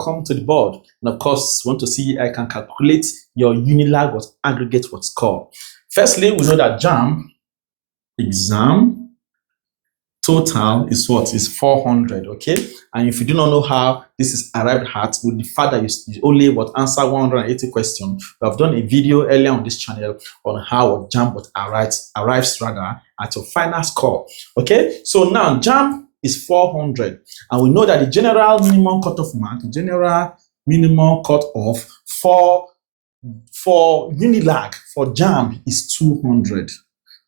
come to the board. And of course, want to see I can calculate your UNILAG aggregate score. Firstly, we know that JAMB exam total is what? Is 400, okay? And if you do not know how this is arrived at, with the fact that you only answer 180 questions, we have done a video earlier on this channel on how JAMB arrives at your final score, okay? So now JAMB is 400, and we know that the general minimum cutoff mark, for UNILAG, for JAMB is 200,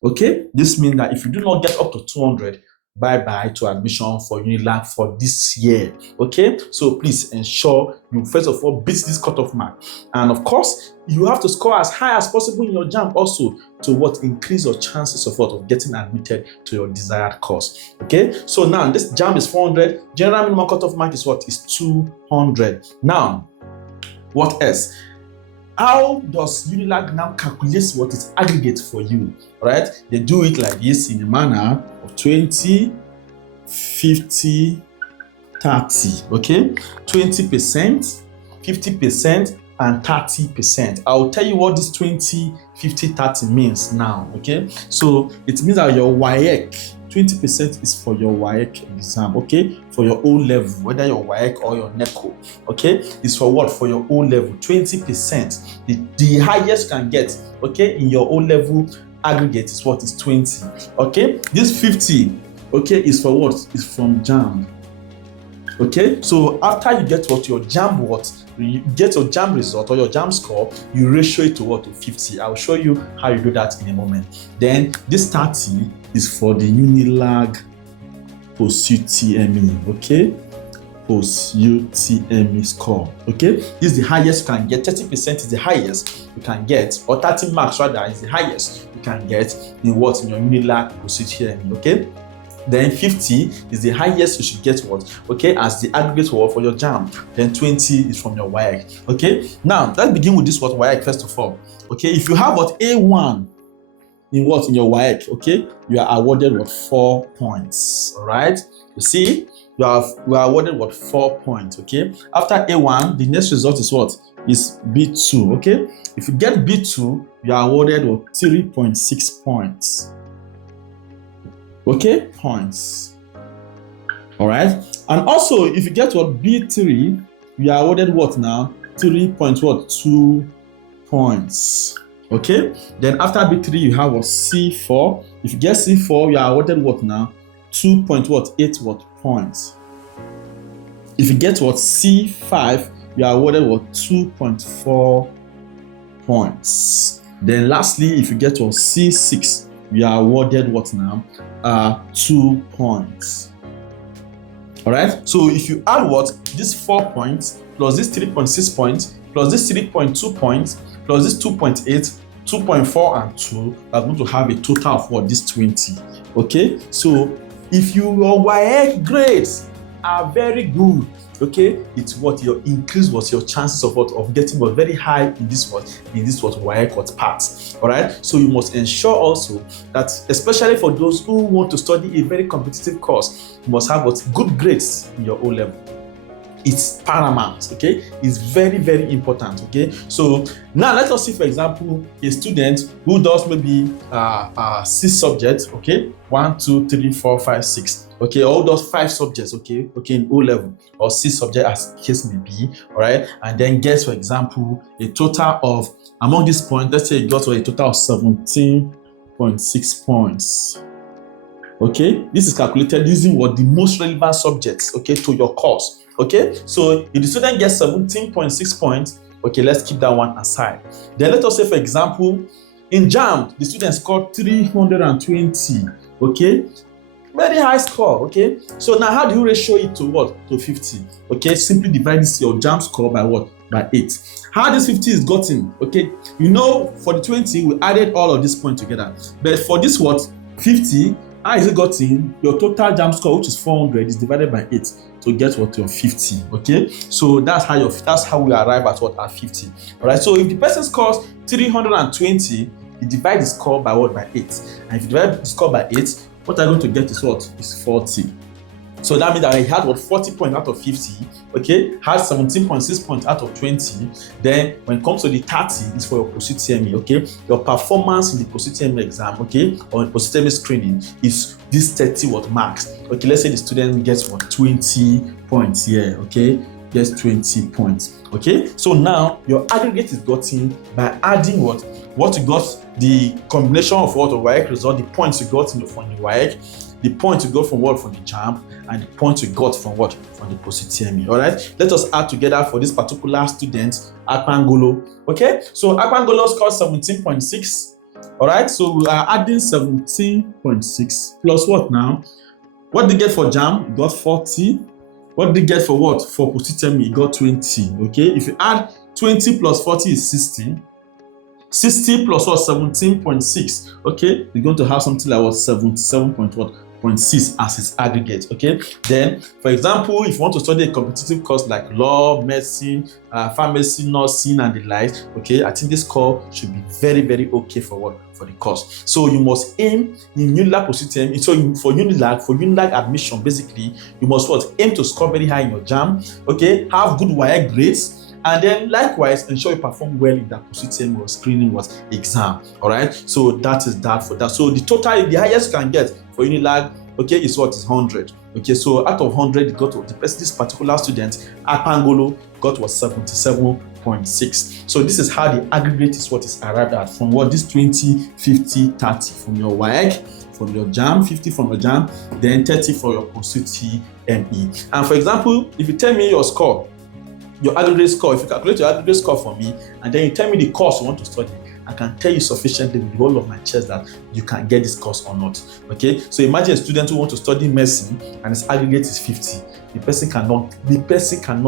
okay? This means that if you do not get up to 200, bye-bye to admission for UNILAG for this year, okay? So please ensure you first of all beat this cutoff mark. And of course, you have to score as high as possible in your JAMB also to increase your chances of getting admitted to your desired course, okay? So now this JAMB is 400, general minimum cutoff mark is what? Is 200. Now, what else? How does UNILAG now calculate what is aggregate for you, right? They do it like this in a manner of 20, 50, 30, okay? 20%, 50%, and 30%. I'll tell you what this 20, 50, 30 means now, okay? So it means that your WAEC, 20% is for your WAEC exam, okay? For your O level, whether your WAEC or your NECO, okay? It's for what? For your O level, 20%. The highest you can get, okay, in your O level aggregate is what? Is 20, okay? This 50, okay, is for what? Is from JAMB, okay? So after you get what? Your JAMB you get your JAMB result or your JAMB score, you ratio it to what? To 50. I'll show you how you do that in a moment. Then this 30 is for the UNILAG Post-UTME, okay? Post-UTME score, okay? This is the highest you can get. 30% is the highest you can get, or 30 marks rather is the highest you can get in what? In your UNILAG Post-UTME, okay? Then 50 is the highest you should get what? Okay, as the aggregate for your JAMB. Then 20 is from your WAEC. Okay, now let's begin with this WAEC first of all. Okay, if you have A1 in your WAEC, okay, you are awarded 4 points. All right, you see, we are awarded 4 points. Okay, after A1, the next result is what? Is B2. Okay, if you get B2, you are awarded 3.6 points. Okay, points. All right, and also if you get B3, you are awarded what now? 3.2 points. Okay, then after B3 you have C4. If you get C4, you are awarded what now? 2.8 points. If you get C5, you are awarded 2.4 points. Then lastly, if you get C6, you are awarded what now? 2 points. All right. So if you add this 4 points plus this 3.6 points plus this 3.2 points plus this 2.8, 2.4, and 2, you are going to have a total of this 20. Okay. So if your WAEC grades are very good, okay, it's your increase your chances of getting very high in this WAEC part. All right, so you must ensure also that, especially for those who want to study a very competitive course, you must have good grades in your O level. It's paramount, okay? It's very, very important, okay? So now let us see, for example, a student who does maybe 6 subjects, okay? 1, 2, 3, 4, 5, 6, okay? Or does 5 subjects, okay? Okay, in O level, or 6 subjects as the case may be, all right? And then gets, for example, a total of, among these points, let's say it got a total of 17.6 points. Okay, this is calculated using the most relevant subjects, okay, to your course. Okay, so if the student gets 17.6 points, okay, let's keep that one aside. Then let us say, for example, in JAMB, the student scored 320. Okay, very high score. Okay, so now how do you ratio it to To 50. Okay, simply divide your JAMB score by By 8. How this 50 is gotten? Okay, for the 20 we added all of these points together, but for this 50. How is it gotten? Your total JAMB score, which is 400, is divided by 8 to get your 50. Okay, so that's how we arrive at at 50. All right. So if the person scores 320, you divide the score by By 8. And if you divide the score by 8, what I'm going to get is Is 40. So that means that he had 40 points out of 50, okay? Had 17.6 points out of 20. Then when it comes to the 30, it's for your Post-UTME, okay? Your performance in the Post-UTME exam, okay, or Post-UTME screening is this 30 marks. Okay, let's say the student gets 20 points here, okay? Gets 20 points, okay? So now your aggregate is gotten by adding what you got, the combination of what, or WAEC result, the points you got from the WAEC, the points you got from what, from the JAMB, and the points you got from what, from the Post-UTME. All right, let us add together for this particular student, Akpangolo. Okay, so Akpangolo scored 17.6. All right, so we are adding 17.6 plus what now? What did he get for JAMB? He got 40. What did he get for what? For Post-UTME, he got 20. Okay, if you add 20 plus 40 is 60. 60 plus what? 17.6. Okay, we're going to have something like what? 77.6 as its aggregate. Okay, then for example, if you want to study a competitive course like law, medicine, pharmacy, nursing, and the like, okay, I think this score should be very, very okay for what? For the course. So you must aim in UNILAG Post-UTME. So for UNILAG admission, basically, you must what? Aim to score very high in your JAMB. Okay, have good WAEC grades. And then likewise, ensure you perform well in that Post-UTME or screening exam. All right. So that is that for that. So the total, the highest you can get for UNILAG, okay, is what? Is 100. Okay. So out of 100, you got this particular student, Akpangolo, got 77.6. So this is how the aggregate is what is arrived at from what? This 20, 50, 30 from your WAEC, from your JAMB, 50 from your JAMB, then 30 for your Post-UTME. And for example, if you tell me your score, your aggregate score, if you calculate your aggregate score for me, and then you tell me the course you want to study, I can tell you sufficiently with the whole of my chest that you can get this course or not. Okay, so imagine a student who wants to study medicine and his aggregate is 50. The person cannot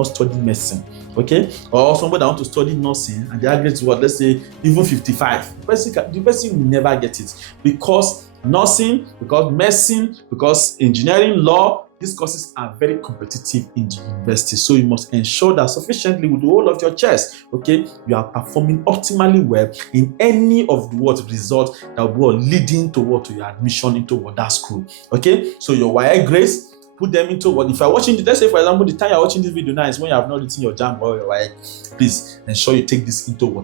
study medicine. Okay, or somebody that wants to study nursing and the aggregate is what? Let's say even 55. The person will never get it, because nursing, because medicine, because engineering, law, these courses are very competitive in the university. So you must ensure that sufficiently with the whole of your chest, okay, you are performing optimally well in any of the results that will leading to your admission into that school. Okay, so your WAEC grades, put them into what? If you're watching, let's say for example, the time you're watching this video now is when you have not written your JAMB or your WAEC. Please ensure you take this into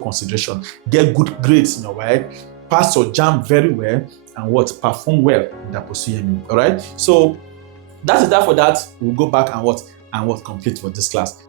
consideration. Get good grades in your WAEC, pass your JAMB very well, and perform well in the Post-UTME. All right, so that is that for that. We'll go back and complete for this class.